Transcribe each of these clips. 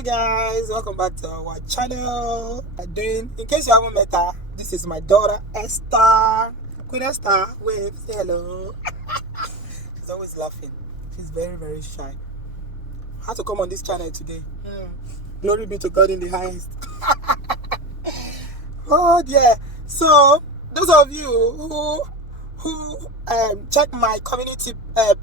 Hey guys, welcome back to our channel. In case you haven't met her, this is my daughter Esther. Queen Esther, wave, say hello. She's always laughing. She's very, very shy. I had to come on this channel today. Glory be to God in the highest. Oh yeah. So those of you who check my community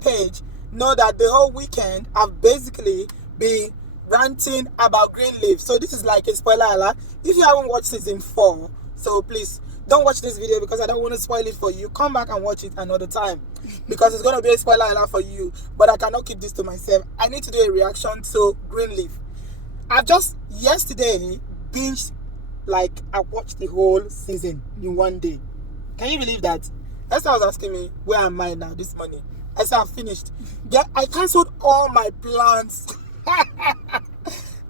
page know that the whole weekend I've basically been ranting about Greenleaf. So this is like a spoiler alert. If you haven't watched season 4, so please don't watch this video because I don't want to spoil it for you. Come back and watch it another time because it's going to be a spoiler alert for you. But I cannot keep this to myself. I need to do a reaction to Greenleaf. I've just yesterday binged, like I watched the whole season in one day. Can you believe that? Esther was asking me, where am I now this morning? I said, I've finished. Yeah, I cancelled all my plans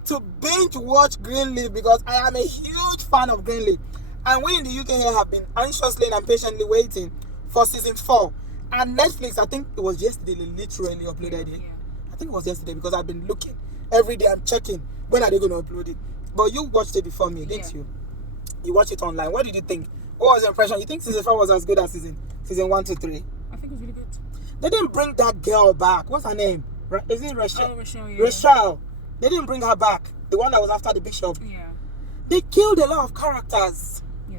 to binge watch Greenleaf because I am a huge fan of Greenleaf. And we in the UK here have been anxiously and patiently waiting for season 4. And Netflix, I think it was yesterday, they literally uploaded it. I think it was yesterday because I've been looking. Every day I'm checking, when are they going to upload it? But you watched it before me, didn't you? You watched it online. What did you think? What was your impression? You think season 4 was as good as season 1 to 3? I think it was really good. They didn't bring that girl back. What's her name? Is it Rachel? Oh, Rachel, yeah. Rachel. They didn't bring her back. The one that was after the bishop. Yeah. They killed a lot of characters. Yeah,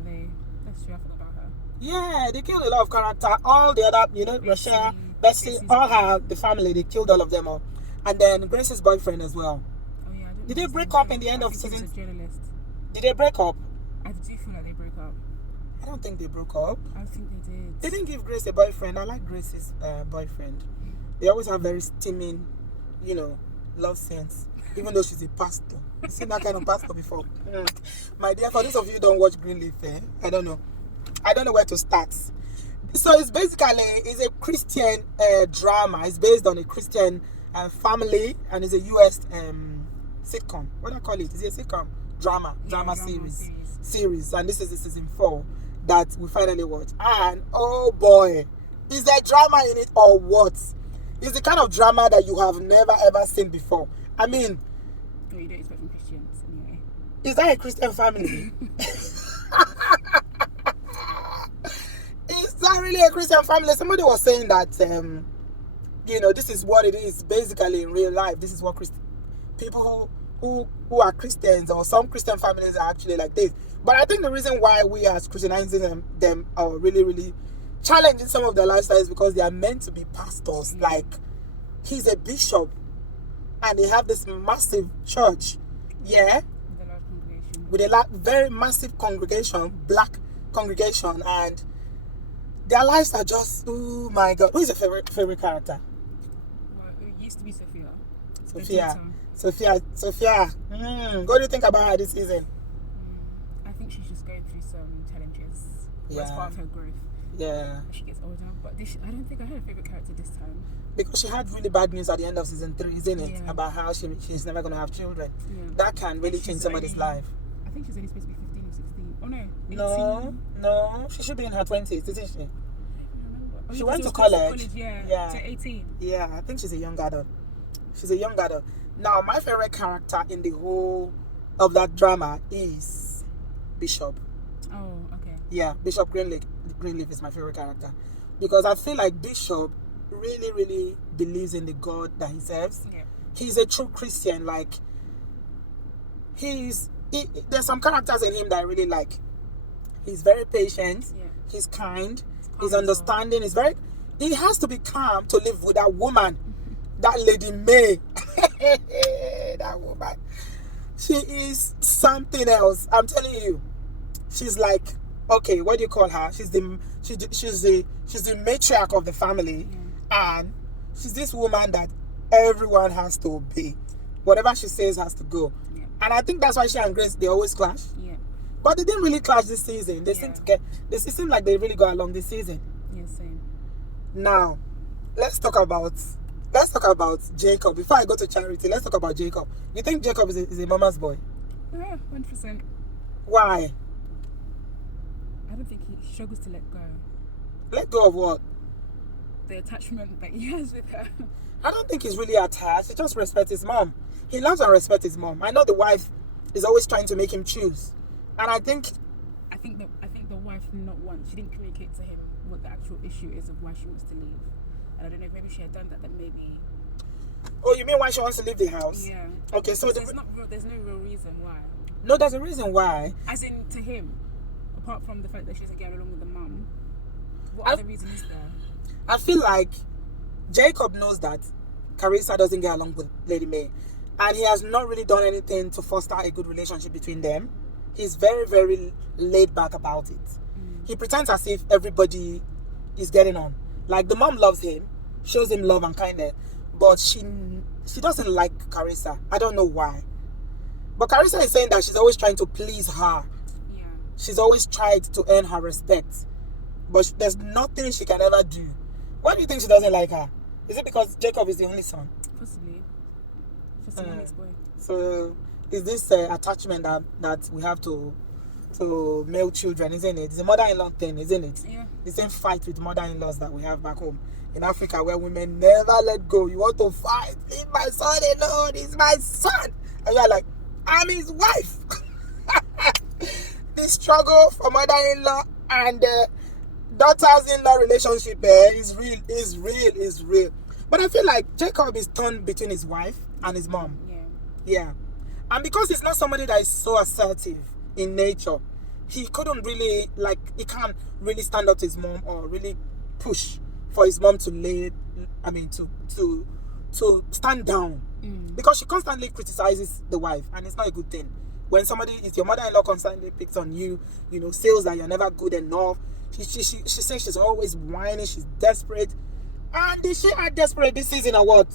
that's true. I forgot about her. Yeah, they killed a lot of characters. All the other, Rachel, Bessie, all the family, they killed all of them all. And then Grace's boyfriend as well. Oh, yeah. Did they break up in the end of season? He was a journalist. Did they break up? I do feel like they broke up. I don't think they broke up. I think they did. They didn't give Grace a boyfriend. I like Grace's boyfriend. They always have very steaming, love scenes. Even though she's a pastor. You've seen that kind of pastor before. My dear, for those of you who don't watch Greenleaf, I don't know. I don't know where to start. So it's a Christian drama. It's based on a Christian family and it's a US sitcom. What do I call it? Is it a sitcom? Drama series. And this is the season 4 that we finally watch. And oh boy, is there drama in it or what? It's the kind of drama that you have never ever seen before. I mean, you don't expect from Christians anyway. Is that a Christian family? Is that really a Christian family? Somebody was saying that this is what it is basically in real life. This is what people who are Christians or some Christian families are actually like this. But I think the reason why we are Christianizing them are really, really challenging some of their lifestyles because they are meant to be pastors. Like, he's a bishop and they have this massive church, with a very massive congregation, black congregation, and their lives are just, oh my God. Who is your favorite character? Well, it used to be Sophia. Sophia. What do you think about her this season? I think she's just going through some challenges. That's part of her growth. Yeah. As she gets older. But I don't think I had a favorite character this time. Because she had really bad news at the end of season 3, isn't it? Yeah. About how she's never going to have children. Yeah. That can really change somebody's life. I think she's only supposed to be 15 or 16. Oh no, 18. No. She should be in her 20s, isn't she? I don't remember. She went to college. Yeah. To 18. Yeah, I think she's a young adult. Now, my favorite character in the whole of that drama is Bishop. Oh, okay. Yeah, Bishop Greenleaf is my favorite character. Because I feel like Bishop really, really believes in the God that he serves. Yeah. He's a true Christian. Like, there's some characters in him that I really like. He's very patient. Yeah. He's kind. He's understanding. He has to be calm to live with that woman. That Lady May. That woman. She is something else. I'm telling you. She's like, okay, what do you call her? She's the matriarch of the family. Yeah. And she's this woman that everyone has to obey. Whatever she says has to go. Yeah. And I think that's why she and Grace, they always clash. Yeah. But they didn't really clash this season. They seem like they really got along this season. Yeah, same. Now, let's talk about Jacob. Before I go to Charity, let's talk about Jacob. You think Jacob is a mama's boy? Yeah, 100%. Why? I don't think he struggles to let go. Let go of what? the attachment that he has with her. I don't think he's really attached. He just respects his mom. He loves and respects his mom. I know the wife is always trying to make him choose, and I think the wife she didn't communicate to him what the actual issue is of why she wants to leave. And I don't know if maybe she had done that. Then maybe. Oh, you mean why she wants to leave the house? Yeah. Okay, so there's no real reason why. No, there's a reason why. As in to him, apart from the fact that she doesn't get along with the mum, what other reason is there? I feel like Jacob knows that Carissa doesn't get along with Lady May, and he has not really done anything to foster a good relationship between them. He's very, very laid back about it. He pretends as if everybody is getting on. Like, the mom loves him, shows him love and kindness, but she doesn't like Carissa. I don't know why. But Carissa is saying that she's always trying to please her. Yeah. She's always tried to earn her respect, but there's nothing she can ever do. Why do you think she doesn't like her? Is it because Jacob is the only son? Possibly. Just a mixed boy. So, is this attachment that we have to male children, isn't it? It's a mother-in-law thing, isn't it? Yeah. The same fight with mother-in-laws that we have back home in Africa, where women never let go. You want to fight? Leave my son alone. He's my son. And you're like, I'm his wife. The struggle for mother-in-law and daughters-in-law relationship is real. But I feel like Jacob is torn between his wife and his mom. Yeah. And because he's not somebody that is so assertive in nature, he couldn't really, he can't really stand up to his mom or really push for his mom to stand down. Because she constantly criticizes the wife, and it's not a good thing. When if your mother-in-law constantly picks on you, says that you're never good enough, she says she's always whining, she's desperate. And did she act desperate this season or what?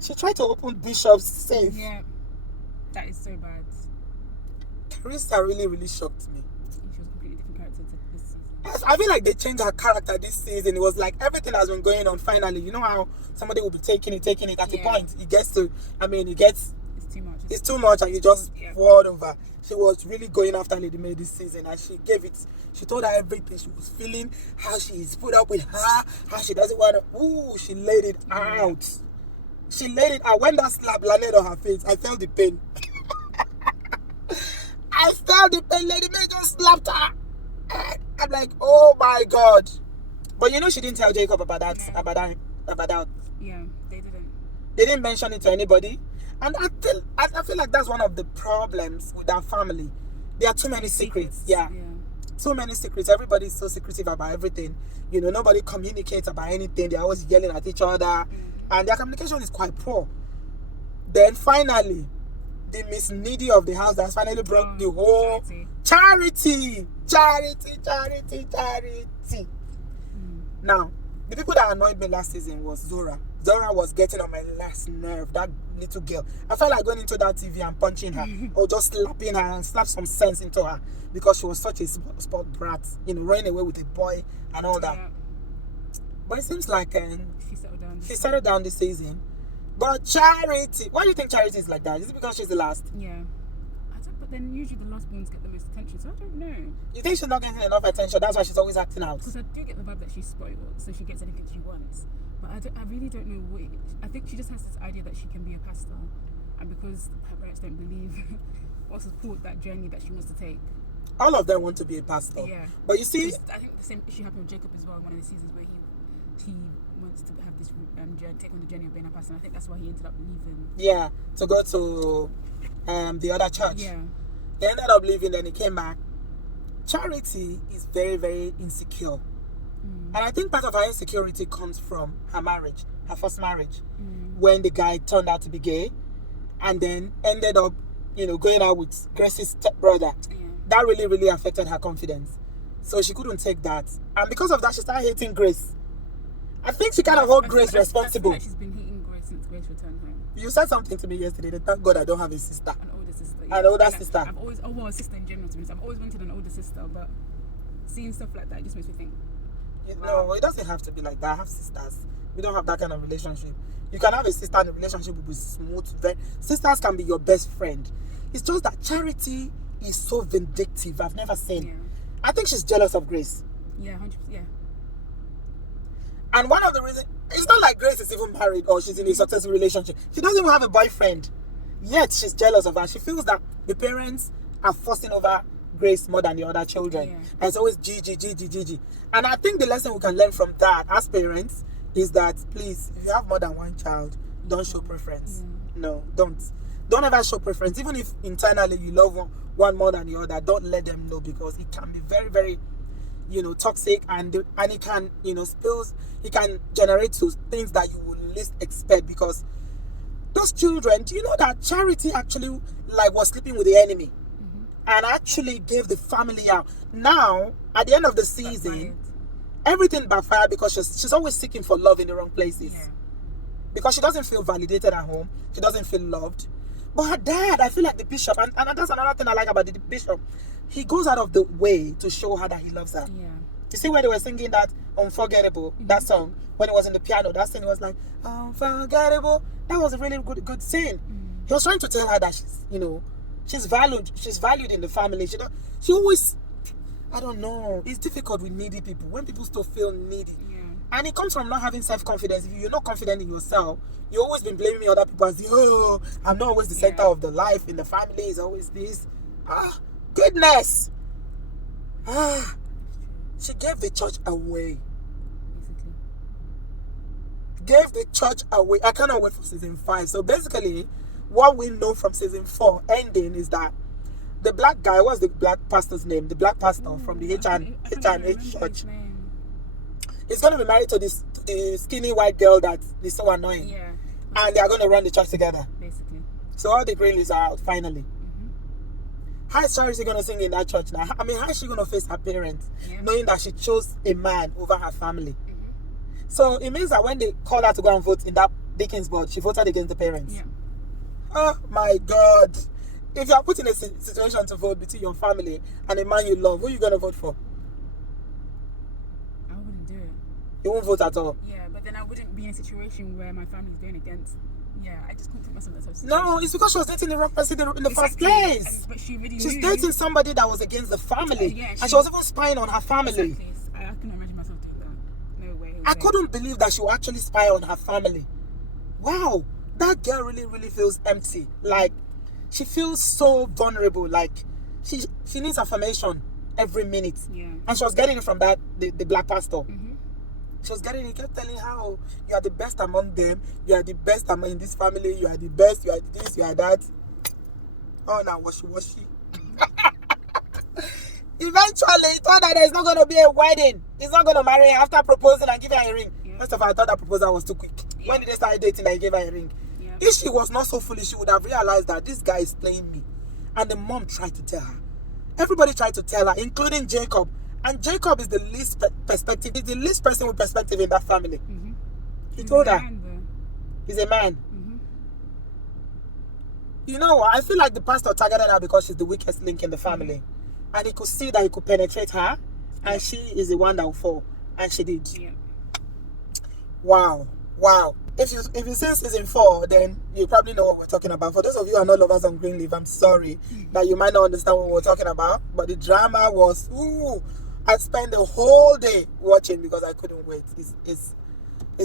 She tried to open Bishop's safe. Yeah. That is so bad. Carissa really, really shocked me. She was a completely different character to this season. Yes, I feel like they changed her character this season. It was like everything has been going on finally. You know how somebody will be taking it at a point. It's too much. It's too much, and you just poured over. She was really going after Lady May this season, and she told her everything she was feeling, how she's put up with her, how she doesn't want to. She laid it out. She laid it out. When that slap landed on her face, I felt the pain. Lady May just slapped her. I'm like, oh my God. But she didn't tell Jacob about that. Yeah, they didn't. They didn't mention it to anybody. And I feel like that's one of the problems with our family. There are too many secrets. Yeah. Too many secrets. Everybody's so secretive about everything. Nobody communicates about anything. They're always yelling at each other. And their communication is quite poor. Then finally, the Miss Needy of the house that's finally brought the whole charity. Now, the people that annoyed me last season was Zora. Zora was getting on my last nerve, that little girl. I felt like going into that TV and punching her or just slapping her and slap some sense into her because she was such a sport brat, running away with a boy and all that. But it seems like she settled down this season. But Charity, why do you think Charity is like that? Is it because she's the last? Yeah. But then usually the last ones get the most attention, so I don't know. You think she's not getting enough attention? That's why she's always acting out? Because I do get the vibe that she's spoiled, so she gets anything she wants. But I really don't know what I think she just has this idea that she can be a pastor, and because her parents don't believe or support that journey that she wants to take. All of them want to be a pastor. Yeah. But you see, I think the same issue happened with Jacob as well in one of the seasons where he wants to have this take on the journey of being a pastor. And I think that's why he ended up leaving. Yeah, to go to the other church. Yeah. He ended up leaving, then he came back. Charity is very, very insecure. And I think part of her insecurity comes from her marriage, her first marriage, when the guy turned out to be gay and then ended up, going out with Grace's stepbrother. Yeah. That really, really affected her confidence. So she couldn't take that. And because of that, she started hating Grace. I think she kind of hold Grace responsible. I feel like she's been hating Grace since Grace returned home. You said something to me yesterday that thank God I don't have a sister. An older sister. Yeah. An older sister. I've always, a sister in general to me. I've always wanted an older sister, but seeing stuff like that just makes me think. No, it doesn't have to be like that. I have sisters. We don't have that kind of relationship. You can have a sister and the relationship will be smooth. Sisters can be your best friend. It's just that Charity is so vindictive. I've never seen. Yeah. I think she's jealous of Grace. Yeah, 100%. Yeah. And one of the reasons, it's not like Grace is even married or she's in a successful relationship. She doesn't even have a boyfriend. Yet she's jealous of her. She feels that the parents are fussing over Grace more than the other children. Yeah. And it's always G. And I think the lesson we can learn from that as parents is that, please, if you have more than one child, don't show preference. No, don't. Don't ever show preference. Even if internally you love one more than the other, don't let them know, because it can be very, very, toxic, and it can, it can generate to things that you would least expect. Because those children, do you know that Charity actually was sleeping with the enemy and actually gave the family out? Now, at the end of the season, everything backfired because she's always seeking for love in the wrong places. Yeah. Because she doesn't feel validated at home. She doesn't feel loved. But her dad, I feel like the bishop, and that's another thing I like about the bishop. He goes out of the way to show her that he loves her. Yeah. You see where they were singing that Unforgettable, that song, when it was in the piano, that scene was like, Unforgettable. That was a really good scene. He was trying to tell her that she's valued in the family. She always, I don't know, it's difficult with needy people, when people still feel needy. Yeah. And it comes from not having self-confidence. If you're not confident in yourself, you've always been blaming other people as, I'm not always the center of the life in the family, is always this. Goodness. She gave the church away. Basically. Gave the church away. I cannot wait for season 5. So basically, what we know from season 4 ending is that the black guy, what's the black pastor's name? The black pastor from the H&H church. He's going to be married to the skinny white girl that is so annoying. Yeah. And they are going to run the church together. Basically. So all the Greenleafs are out finally. How is Charity going to sing in that church now? I mean, how is she going to face her parents, knowing that she chose a man over her family? So it means that when they called her to go and vote in that Dickens board, she voted against the parents. Yeah. Oh my God. If you are put in a situation to vote between your family and a man you love, who are you going to vote for? I wouldn't do it. You won't vote at all? Yeah, but then I wouldn't be in a situation where my family's going against. Yeah, I just couldn't put myself in that sort of situation. No, it's because she was dating the wrong person in the first place. But she really She's knew. dating somebody that was against the family. Yeah, and she was even spying on her family. Exactly. I couldn't imagine myself doing that. No way. I couldn't believe that she would actually spy on her family. Wow, that girl really, really feels empty. Like, she feels so vulnerable. Like, she needs affirmation every minute. Yeah. And she was getting it from the black pastor. She was getting it. He kept telling her, you are the best among them. You are the best among this family. You are the best. You are this. You are that. Oh, now washy. Eventually, he thought that there's not going to be a wedding. He's not going to marry her after proposing and giving her a ring. Yeah. First of all, I thought that proposal was too quick. Yeah. When did they start dating that he gave her a ring? Yeah. If she was not so foolish, she would have realized that this guy is playing me. And the mom tried to tell her. Everybody tried to tell her, including Jacob. And Jacob is the least perspective. He's the least person with perspective in that family. He told her. He's a man. You know what? I feel like the pastor targeted her because she's the weakest link in the family. And he could see that he could penetrate her. And she is the one that will fall. And she did. Yeah. Wow. If you see season 4, then you probably know what we're talking about. For those of you who are not lovers on Greenleaf, I'm sorry that you might not understand what we're talking about. But the drama was, I spent the whole day watching because I couldn't wait. It's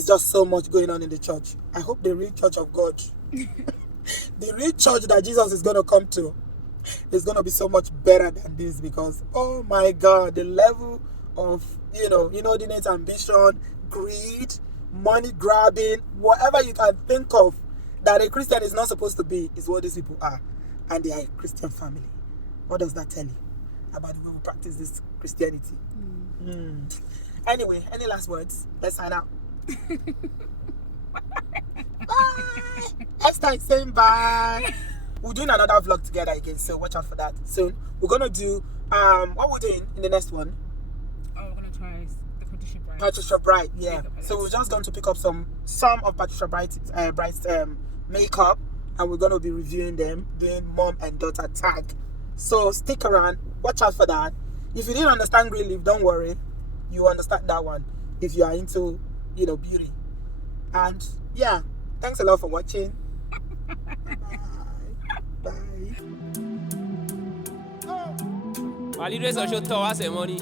just so much going on in the church. I hope the real church of God, the real church that Jesus is going to come to, is going to be so much better than this, because, oh my God, the level of, inordinate ambition, greed, money grabbing, whatever you can think of that a Christian is not supposed to be, is what these people are. And they are a Christian family. What does that tell you about the way we practice this Christianity? Anyway, any last words? Let's sign out. Bye. Esther is saying bye. We're doing another vlog together again, so watch out for that soon. We're gonna do what we're doing in the next one. Oh, we're gonna try the Patricia Bright, yeah. So we're just going to pick up some of Patricia Bright's makeup, and we're going to be reviewing them, doing mom and daughter tag. So stick around, watch out for that. If you didn't understand Greenleaf, don't worry, you understand that one if you are into, beauty. And yeah, thanks a lot for watching. Bye. My leaders are show to us money.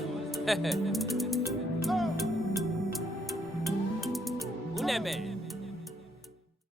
Inemel.